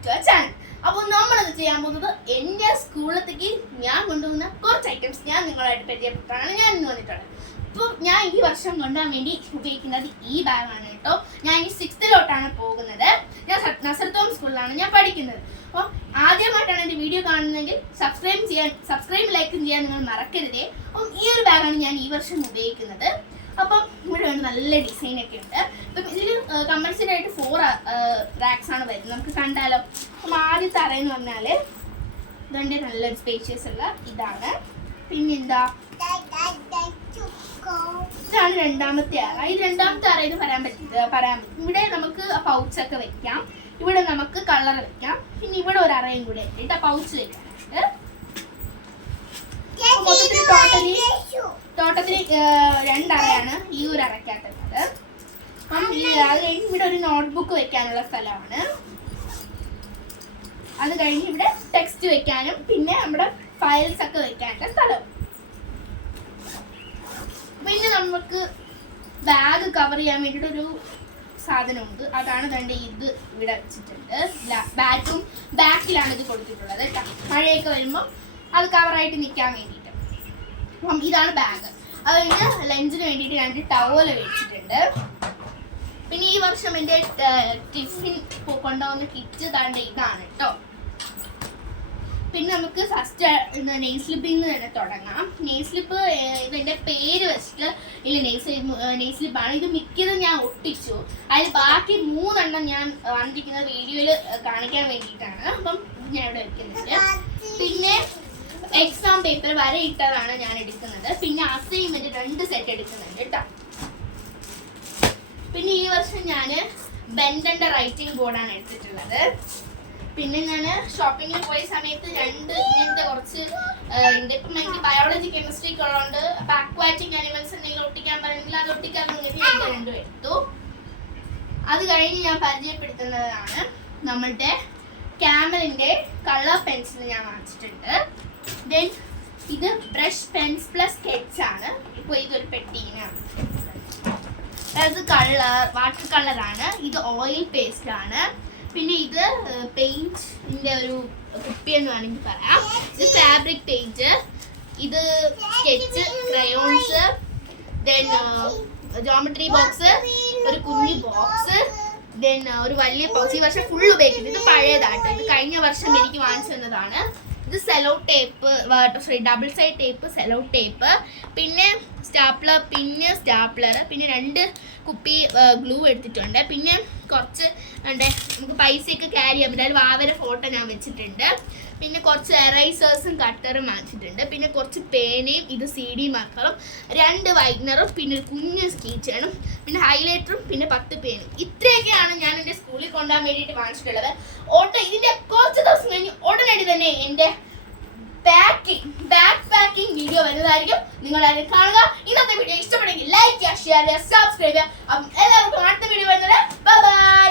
Back to our channel. അപ്പോൾ നമ്മളത് ചെയ്യാൻ പോകുന്നത് എൻ്റെ സ്കൂളിലേക്ക് ഞാൻ കൊണ്ടുപോകുന്ന കുറച്ച് ഐറ്റംസ് ഞാൻ നിങ്ങളായിട്ട് പരിചയപ്പെട്ടാണ് ഞാൻ ഇന്ന് വന്നിട്ടുള്ളത്. അപ്പോൾ ഞാൻ ഈ വർഷം കൊണ്ടുപോകാൻ വേണ്ടി ഉപയോഗിക്കുന്നത് ഈ ബാഗാണ് കേട്ടോ. ഞാൻ ഈ 6th പോകുന്നത്. ഞാൻ നസർത്തോം സ്കൂളിലാണ് ഞാൻ പഠിക്കുന്നത്. അപ്പോൾ ആദ്യമായിട്ടാണ് എൻ്റെ വീഡിയോ കാണുന്നതെങ്കിൽ സബ്സ്ക്രൈബ് ലൈക്കും ചെയ്യാൻ നിങ്ങൾ മറക്കരുതേ. അപ്പം ഈ ഒരു ബാഗാണ് ഞാൻ ഈ വർഷം ഉപയോഗിക്കുന്നത്. അപ്പം ഇവിടെ നല്ല ഡിസൈനൊക്കെ ഉണ്ട്. അപ്പം ഇതിൽ കമ്പൽസറി ആയിട്ട് 4 റാക്സ് ആണ് വരുന്നത്. നമുക്ക് കണ്ടാലോ. അപ്പം ആദ്യത്തെ അറയെന്ന് പറഞ്ഞാൽ ഇതുകൊണ്ട് നല്ലൊരു സ്പേഷ്യസ് ഉള്ള ഇതാണ്. പിന്നെന്താ, ഇതാണ് രണ്ടാമത്തെ അറ. ഈ രണ്ടാമത്തെ അറയിൽ പറയാൻ ഇവിടെ നമുക്ക് പൗച്ചൊക്കെ വെക്കാം. ഇവിടെ നമുക്ക് കളർ വെക്കാം. പിന്നെ ഇവിടെ ഒരു അറയും കൂടെ ഉണ്ട് പൗച്ച് വെക്കാനായിട്ട്. തോട്ടത്തിൽ 2 അറയാണ് ഈ ഒരു അറയ്ക്കകത്തുള്ളത്. അത് കഴിഞ്ഞ് ഇവിടെ ഒരു നോട്ട്ബുക്ക് വെക്കാനുള്ള സ്ഥലമാണ്. അത് കഴിഞ്ഞ് ഇവിടെ ടെക്സ്റ്റ് വെക്കാനും പിന്നെ നമ്മുടെ ഫയൽസ് ഒക്കെ വെക്കാനുള്ള സ്ഥലം. പിന്നെ നമുക്ക് ബാഗ് കവർ ചെയ്യാൻ വേണ്ടിയിട്ടൊരു സാധനമുണ്ട്. അതാണ് വേണ്ട ഇത് ഇവിടെ വെച്ചിട്ടുണ്ട്. ബാഗും ബാക്കിലാണ് ഇത് കൊടുത്തിട്ടുള്ളത് കേട്ടോ. മഴയൊക്കെ വരുമ്പോൾ അത് കവറായിട്ട് നിൽക്കാൻ വേണ്ടിയിട്ട്. അപ്പം ഇതാണ് ബാഗ്. അത് കഴിഞ്ഞ് ലഞ്ചിന് വേണ്ടിയിട്ട് 2 ടവല് വെച്ചിട്ടുണ്ട്. പിന്നെ ഈ വർഷം എൻ്റെ ടിഫിൻ കൊണ്ടുപോകുന്ന കിറ്റ് ഇതാണ് കേട്ടോ. പിന്നെ നമുക്ക് ഫസ്റ്റ് നെയിം സ്ലിപ്പിൽ നിന്ന് തന്നെ തുടങ്ങാം. നെയിം സ്ലിപ്പ് ഇതിൻ്റെ പേര് വെച്ചിട്ട് ഇല്ല നെയിം സ്ലിപ്പാണ്. ഇത് മിക്കതും ഞാൻ ഒട്ടിച്ചു. അതിൽ ബാക്കി 3 എണ്ണം ഞാൻ വന്നിരിക്കുന്ന വീഡിയോയിൽ കാണിക്കാൻ വേണ്ടിയിട്ടാണ്. അപ്പം ഞാൻ ഇവിടെ വെക്കുന്നുണ്ട്. പിന്നെ എക്സാം പേപ്പർ വരെ ഇട്ടതാണ് ഞാൻ എടുക്കുന്നത്. പിന്നെ അസൈൻമെന്റ് 2 സെറ്റ് എടുക്കുന്നുണ്ട് കേട്ടോ. പിന്നെ ഈ വർഷം ഞാൻ ബെൻഡന്റെ റൈറ്റിംഗ് ബോർഡാണ് എടുത്തിട്ടുള്ളത്. പിന്നെ ഞാൻ ഷോപ്പിങ്ങിന് പോയ സമയത്ത് 2 ഇങ്ങനത്തെ കുറച്ച് ഉണ്ട്. ഇപ്പം എനിക്ക് ബയോളജി കെമിസ്ട്രി ഒക്കെ ഉള്ളതുകൊണ്ട് അപ്പൊ അക്വാറ്റിക് ആനിമൽസ് എന്തെങ്കിലും ഒട്ടിക്കാൻ പറയുമെങ്കിൽ അത് ഒട്ടിക്കാൻ വേണ്ടി 2 എടുത്തു. അത് കഴിഞ്ഞ് ഞാൻ പരിചയപ്പെടുത്തുന്നതാണ് നമ്മളുടെ ക്യാമലിന്റെ കളർ പെൻസിൽ ഞാൻ വാങ്ങിച്ചിട്ടുണ്ട്. ദെൻ ഇത് ബ്രഷ് പെൻസ് പ്ലസ് സ്കെച്ച് ആണ്. ഇപ്പോൾ ഇതൊരു പെട്ടീനാണ്. അത് വാട്ടർ കളറാണ്. ഇത് ഓയിൽ പേസ്റ്റ് ആണ്. പിന്നെ ഇത് പെയിന്റിന്റെ ഒരു കുപ്പി എന്ന് വേണമെങ്കിൽ പറയാം. ഇത് ഫാബ്രിക് പെയിന്റ്, ഇത് sketch, crayons, then geometry box, ഒരു കുഞ്ഞി ബോക്സ്, ദെൻ ഒരു വലിയ പൗച്ച്. ഈ വർഷം ഫുൾ ഉപയോഗിക്കുന്നത്. ഇത് പഴയതാട്ടോ. ഇത് കഴിഞ്ഞ വർഷം എനിക്ക് വാങ്ങിച്ചു തന്നതാണ്. ഇത് sello tape, double side tape, sello tape, പിന്നെ സ്റ്റാപ്ലർ, പിന്നെ സ്റ്റാപ്ലർ, പിന്നെ 2 കുപ്പി ഗ്ലൂ എടുത്തിട്ടുണ്ട്. പിന്നെ കുറച്ച് നമുക്ക് പൈസയൊക്കെ ക്യാരി ചെയ്യാൻ പറ്റും. അതിൽ വാവര ഫോട്ടോ ഞാൻ വെച്ചിട്ടുണ്ട്. പിന്നെ കുറച്ച് എറൈസേഴ്സും കട്ടറും വാങ്ങിച്ചിട്ടുണ്ട്. പിന്നെ കുറച്ച് പേനയും, ഇത് CD മാർക്കറും, 2 വൈറ്റ്നറും, പിന്നെ ഒരു കുഞ്ഞ് സ്കെച്ചാണ്, പിന്നെ ഹൈലൈറ്ററും, പിന്നെ 10 പേനും. ഇത്രയൊക്കെയാണ് ഞാൻ എൻ്റെ സ്കൂളിൽ കൊണ്ടുപോകാൻ വേണ്ടിയിട്ട് വാങ്ങിച്ചിട്ടുള്ളത്. ഇതിൻ്റെ കുറച്ച് ദിവസം കഴിഞ്ഞ് ഉടനടി തന്നെ എൻ്റെ ബാക്ക് പാക്കിംഗ് വീഡിയോ വരുന്നതായിരിക്കും. നിങ്ങൾ അതിൽ കാണുക. ഇന്നത്തെ വീഡിയോ ഇഷ്ടപ്പെടുമെങ്കിൽ ലൈക്ക് ചെയ്യുക, ഷെയർ ചെയ്യുക, സബ്സ്ക്രൈബ് ചെയ്യുക. അപ്പം എല്ലാവർക്കും അടുത്ത വീഡിയോ വരുന്നത്. Bye bye.